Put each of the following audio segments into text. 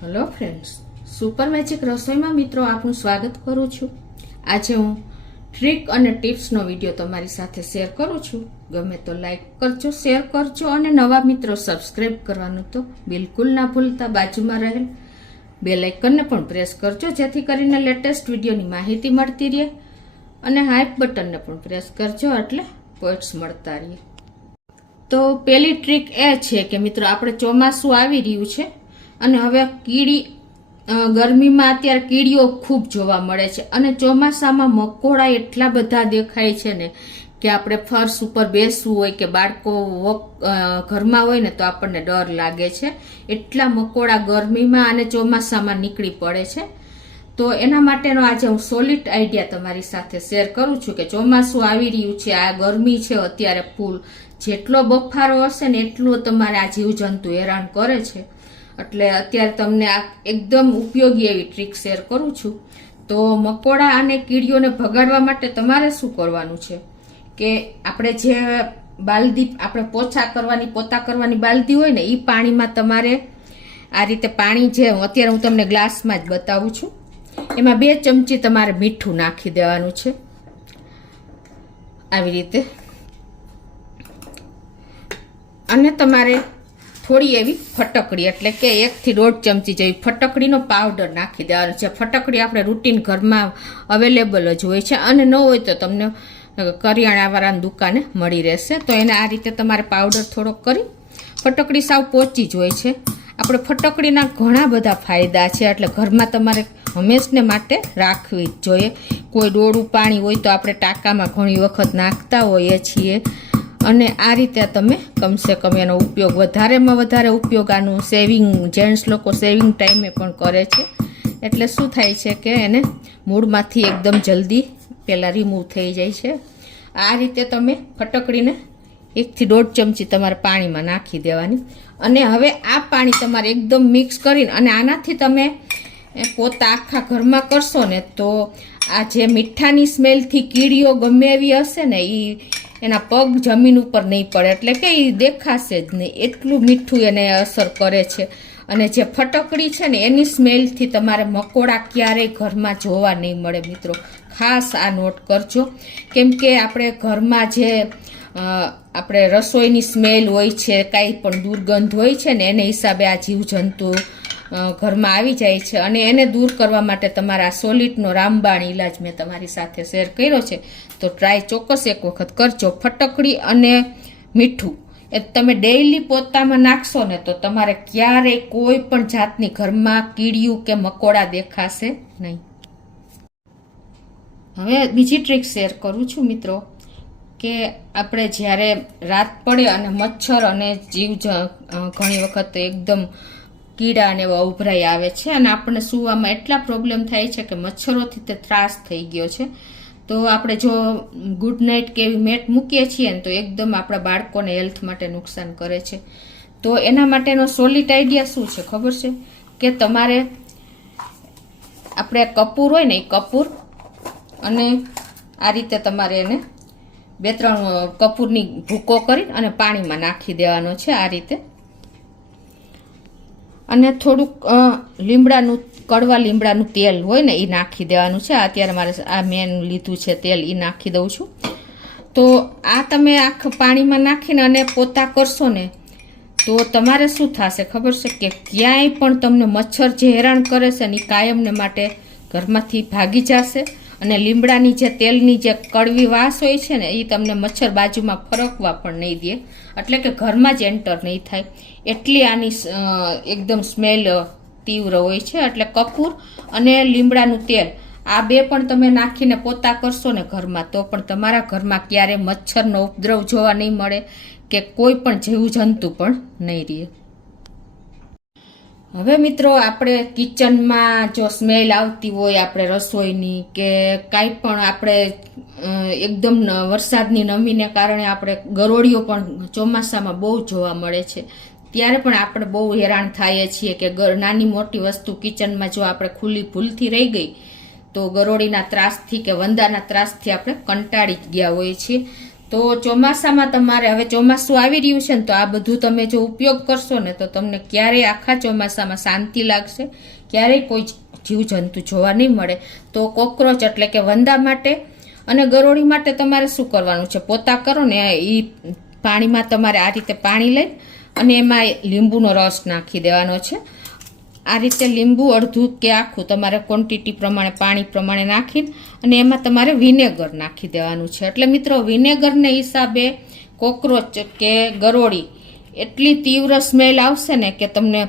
Hello friends, super magic રસોઈમાં મિત્રો આપનું સ્વાગત કરું છું. આજે હું ટ્રીક અને ટિપ્સનો વિડીયો તમારી સાથે શેર કરું છું. ગમે તો લાઈક કરજો, શેર કરજો અને નવા મિત્રો સબસ્ક્રાઈબ કરવાનું તો બિલકુલ ના ભૂલતા. બાજુમાં રહેલ બેલ આઇકનને પણ પ્રેસ કરજો જેથી કરીને લેટેસ્ટ વિડીયોની માહિતી મળતી રહે અને હાઈપ બટનને પણ પ્રેસ કરજો એટલે પોઈન્ટ્સ મળતા રહે. તો પહેલી ટ્રીક એ છે કે મિત્રો આપણે ચોમાસું આવી રહ્યું છે અને હવે ગરમીમાં અત્યારે કીડીઓ ખૂબ જોવા મળે છે અને ચોમાસામાં મકોડા એટલા બધા દેખાય છે ને કે આપણે ફર્શ ઉપર બેસવું હોય કે બાળકો ઘરમાં હોય ને તો આપણને ડર લાગે છે. એટલા મકોડા ગરમીમાં અને ચોમાસામાં નીકળી પડે છે. તો એના માટેનો આજે હું સોલિડ આઈડિયા તમારી સાથે શેર કરું છું કે ચોમાસું આવી રહ્યું છે, આ ગરમી છે અત્યારે ફૂલ, જેટલો બફારો હશે ને એટલું તમારે આ જીવજંતુ હેરાન કરે છે. એટલે અત્યારે તમને આ એકદમ ઉપયોગી એવી ટ્રીક શેર કરું છું. તો મકોડા અને કીડીઓને ભગાડવા માટે તમારે શું કરવાનું છે કે આપણે જે બાલદી આપણે પોતા કરવાની બાલદી હોય ને એ પાણીમાં તમારે આ રીતે પાણી જે અત્યારે હું તમને ગ્લાસમાં જ બતાવું છું, એમાં 2 ચમચી તમારે મીઠું નાખી દેવાનું છે. આવી રીતે અને તમારે થોડી એવી ફટકડી એટલે કે 1 થી 1.5 ચમચી જેવી ફટકડીનો પાવડર નાખી દેવાનો છે. ફટકડી આપણે રૂટીન ઘરમાં અવેલેબલ જ હોય છે અને ન હોય તો તમને કરિયાણાવાળાની દુકાને મળી રહેશે. તો એને આ રીતે તમારે પાવડર થોડોક કરી, ફટકડી સાવ પોચી જ હોય છે. આપણે ફટકડીના ઘણા બધા ફાયદા છે એટલે ઘરમાં તમારે હંમેશને માટે રાખવી જ જોઈએ. કોઈ ડોળું પાણી હોય તો આપણે ટાંકામાં ઘણી વખત નાખતા હોઈએ છીએ અને આ રીતે તમે કમસે કમ એનો ઉપયોગ વધારેમાં વધારે ઉપયોગ આનું સેવિંગ, જેન્ટ્સ લોકો સેવિંગ ટાઈમે પણ કરે છે. એટલે શું થાય છે કે એને મૂળમાંથી એકદમ જલ્દી પહેલાં રિમૂવ થઈ જાય છે. આ રીતે તમે ફટકડીને 1 થી 1.5 ચમચી તમારે પાણીમાં નાખી દેવાની અને હવે આ પાણી તમારે એકદમ મિક્સ કરીને અને આનાથી તમે પોતા આખા ઘરમાં કરશો ને તો આ જે મીઠાની સ્મેલથી કીડીઓ ગમે એવી હશે ને એના પગ જમીન ઉપર નહીં પડે, એટલે કે એ દેખાશે જ નહીં, એટલું મીઠું એને અસર કરે છે. અને જે ફટકડી છે ને એની સ્મેલથી તમારે મકોડા ક્યારેય ઘરમાં જોવા નહીં મળે. મિત્રો ખાસ આ નોટ કરજો, કેમ કે આપણે ઘરમાં જે આપણે રસોઈની સ્મેલ હોય છે, કાંઈ પણ દુર્ગંધ હોય છે ને એને હિસાબે આ જીવજંતુ ઘરમાં આવી જાય છે અને એને દૂર કરવા માટે તમારા સોલિડનો રામબાણ ઈલાજ મેં તમારી સાથે શેર કર્યો છે. તો ટ્રાય ચોક્કસ એક વખત કરજો. ફટકડી અને મીઠું એ તમે ડેઈલી પોતામાં નાખશો ને તો તમારે ક્યારેય કોઈ પણ જાતની ઘરમાં કીડિયું કે મકોડા દેખાશે નહીં. હવે બીજી ટ્રીક શેર કરું છું મિત્રો કે આપણે જ્યારે રાત પડે અને મચ્છર અને ઘણી વખત એકદમ કીડા અને એવા ઉભરાઈ આવે છે અને આપણને સૂવામાં એટલા પ્રોબ્લેમ થાય છે કે મચ્છરોથી તે ત્રાસ થઈ ગયો છે. તો આપણે જો ગુડ નાઇટ કે એવી મેટ મૂકીએ છીએ ને તો એકદમ આપણા બાળકોને હેલ્થ માટે નુકસાન કરે છે. તો એના માટેનો સોલિડ આઈડિયા શું છે ખબર છે કે તમારે આપણે કપૂર હોય ને એ કપૂર અને આ રીતે તમારે એને 2-3 કપૂરની ભૂકો કરી અને પાણીમાં નાખી દેવાનો છે આ રીતે. અને થોડુંક કડવા લીમડાનું તેલ હોય ને એ નાખી દેવાનું છે. અત્યારે મારે આ મેન લીધું છે તેલ, એ નાખી દઉં છું. તો આ તમે આખા પાણીમાં નાખીને અને પોતા કરશો ને તો તમારે શું થશે ખબર છે કે ક્યાંય પણ તમને મચ્છર જે હેરાન કરે છે ને એ કાયમને માટે ઘરમાંથી ભાગી જશે અને લીમડાની જે તેલની જે કડવી વાસ હોય છે ને એ તમને મચ્છર બાજુમાં ફરકવા પણ નહીં દે, એટલે કે ઘરમાં જ એન્ટર નહીં થાય. એટલી આની એકદમ સ્મેલ તીવ્ર હોય છે. એટલે કપૂર અને લીમડાનું તેલ આ 2 પણ તમે નાખીને પોતા કરશો ને ઘરમાં તો પણ તમારા ઘરમાં ક્યારે મચ્છરનો ઉપદ્રવ જોવા નહીં મળે કે કોઈ પણ જીવજંતુ પણ નહીં રહે. હવે મિત્રો આપણે કિચનમાં જો સ્મેલ આવતી હોય આપણે રસોઈની કે કાંઈ પણ આપણે એકદમ વરસાદની નમીને કારણે આપણે ગરોળીઓ પણ ચોમાસામાં બહુ જોવા મળે છે, ત્યારે પણ આપણે બહુ હેરાન થઈએ છીએ કે નાની મોટી વસ્તુ કિચનમાં જો આપણે ખુલ્લી ભૂલથી રહી ગઈ તો ગરોળીના ત્રાસથી કે વંદાના ત્રાસથી આપણે કંટાળી ગયા હોઈએ છીએ. તો ચોમાસામાં તમારે હવે ચોમાસું આવી રહ્યું છે ને, તો આ બધું તમે જો ઉપયોગ કરશો ને તો તમને ક્યારેય આખા ચોમાસામાં શાંતિ લાગશે, ક્યારેય કોઈ જીવજંતુ જોવા નહીં મળે. તો કોકરોચ એટલે કે વંદા માટે અને ગરોળી માટે તમારે શું કરવાનું છે, પોતા કરો ને એ પાણીમાં તમારે આ રીતે પાણી લઈ અને એમાં લીંબુનો રસ નાખી દેવાનો છે. આ રીતે લીંબુ અડધું કે આખું તમારે ક્વોન્ટિટી પ્રમાણે પાણી પ્રમાણે નાખીને અને એમાં તમારે વિનેગર નાખી દેવાનું છે. એટલે મિત્રો વિનેગરને હિસાબે કોકરોચ કે ગરોળી એટલી તીવ્ર સ્મેલ આવશે ને કે તમને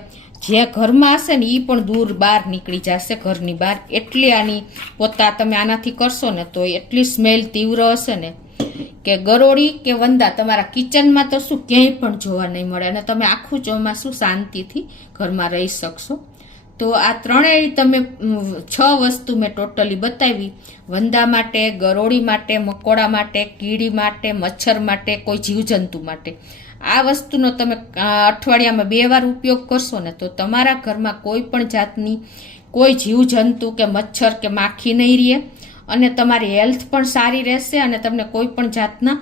જે ઘરમાં હશે ને એ પણ દૂર બહાર નીકળી જશે, ઘરની બહાર. એટલી આની પોતા તમે આનાથી કરશો ને તો એટલી સ્મેલ તીવ્ર હશે ને કે ગરોળી કે વંદા તમારા કિચનમાં તો શું ક્યાંય પણ જોવા નહીં મળે અને તમે આખું ચોમાસું શાંતિથી ઘરમાં રહી શકશો. તો આ ત્રણેય તમે 6 વસ્તુ મેં ટોટલી બતાવી, વંદા માટે, ગરોળી માટે, મકોડા માટે, કીડી માટે, મચ્છર માટે, કોઈ જીવજંતુ માટે. આ વસ્તુનો તમે અઠવાડિયામાં 2 વાર ઉપયોગ કરશો ને તો તમારા ઘરમાં કોઈ પણ જાતની કોઈ જીવજંતુ કે મચ્છર કે માખી નહીં રહે અને તમારી હેલ્થ પણ સારી રહેશે અને તમને કોઈ પણ જાતના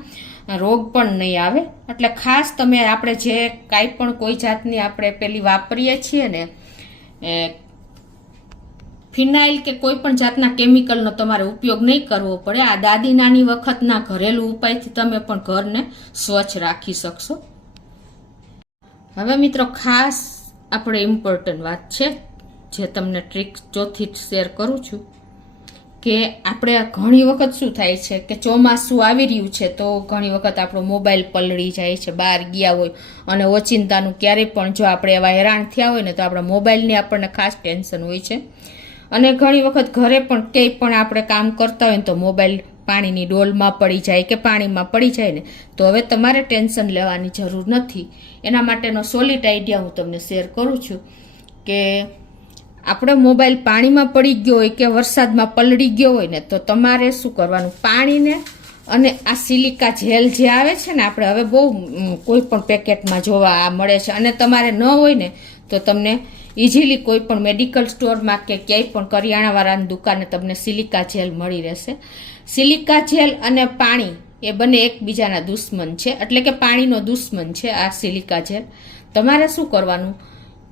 રોગ પણ નહીં આવે. એટલે ખાસ તમે આપણે જે કાંઈ પણ કોઈ જાતની આપણે પેલી વાપરીએ છીએ ને ફિનાઇલ કે કોઈ પણ જાતના કેમિકલનો તમારે ઉપયોગ નહીં કરવો પડે. આ દાદી નાની વખતના ઘરેલું ઉપાયથી તમે પણ ઘરને સ્વચ્છ રાખી શકશો. હવે મિત્રો ખાસ આપણે ઇમ્પોર્ટન્ટ વાત છે જે તમને ટ્રીક ચોથી શેર કરું છું કે આપણે ઘણી વખત શું થાય છે કે ચોમાસું આવી રહ્યું છે તો ઘણી વખત આપણો મોબાઈલ પલળી જાય છે, બહાર ગયા હોય અને ઓચિંતાનું ક્યારેય પણ જો આપણે એવા હેરાન થયા હોય ને તો આપણા મોબાઈલની આપણને ખાસ ટેન્શન હોય છે. અને ઘણી વખત ઘરે પણ ક્યાંય પણ આપણે કામ કરતા હોય ને તો મોબાઈલ પાણીની ડોલમાં પડી જાય કે પાણીમાં પડી જાય ને તો હવે તમારે ટેન્શન લેવાની જરૂર નથી. એના માટેનો સોલિડ આઈડિયા હું તમને શેર કરું છું કે આપણે મોબાઈલ પાણીમાં પડી ગયો હોય કે વરસાદમાં પલળી ગયો હોય ને તો તમારે શું કરવાનું, પાણીને અને આ સિલિકા જેલ જે આવે છે ને આપણે હવે બહુ કોઈ પણ પેકેટમાં જોવા આ મળે છે અને તમારે ન હોય ને તો તમને ઇઝીલી કોઈ પણ મેડિકલ સ્ટોરમાં કે ક્યાંય પણ કરિયાણાવાળાની દુકાને તમને સિલિકા જેલ મળી રહેશે. સિલિકા જેલ અને પાણી એ બંને એકબીજાના દુશ્મન છે, એટલે કે પાણીનો દુશ્મન છે આ સિલિકા જેલ. તમારે શું કરવાનું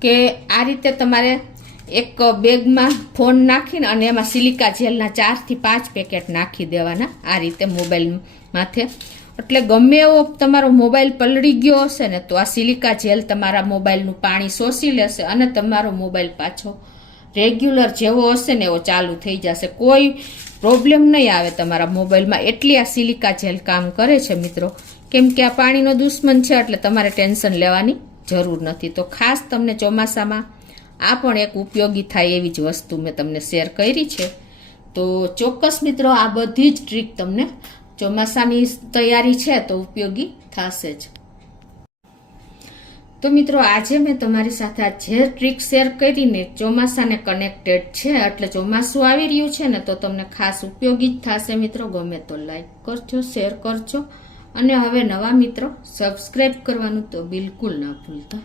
કે આ રીતે તમારે એક બેગમાં ફોન નાખીને અને એમાં સિલિકા જેલના 4 થી 5 પેકેટ નાખી દેવાના આ રીતે મોબાઈલ માથે. એટલે ગમે એવો તમારો મોબાઈલ પલળી ગયો હશે ને તો આ સિલિકા જેલ તમારા મોબાઈલનું પાણી શોષી લેશે અને તમારો મોબાઈલ પાછો રેગ્યુલર જેવો હશે ને એવો ચાલુ થઈ જશે. કોઈ પ્રોબ્લેમ નહીં આવે તમારા મોબાઈલમાં. એટલી આ સિલિકા જેલ કામ કરે છે મિત્રો, કેમ કે આ પાણીનો દુશ્મન છે એટલે તમારે ટેન્શન લેવાની જરૂર નથી. તો ખાસ તમને ચોમાસામાં આ પણ એક ઉપયોગી થાય એવી જ વસ્તુ મેં તમને શેર કરી છે. તો ચોક્કસ મિત્રો આ બધી જ ટ્રીક તમને ચોમાસાની તૈયારી છે તો ઉપયોગી થશે જ. તો મિત્રો આજે મેં તમારી સાથે આ જે ટ્રીક શેર કરીને ચોમાસાને કનેક્ટેડ છે, એટલે ચોમાસું આવી રહ્યું છે ને તો તમને ખાસ ઉપયોગી જ થશે મિત્રો. ગમે તો લાઈક કરજો, શેર કરજો અને હવે નવા મિત્રો સબસ્ક્રાઈબ કરવાનું તો બિલકુલ ના ભૂલતા.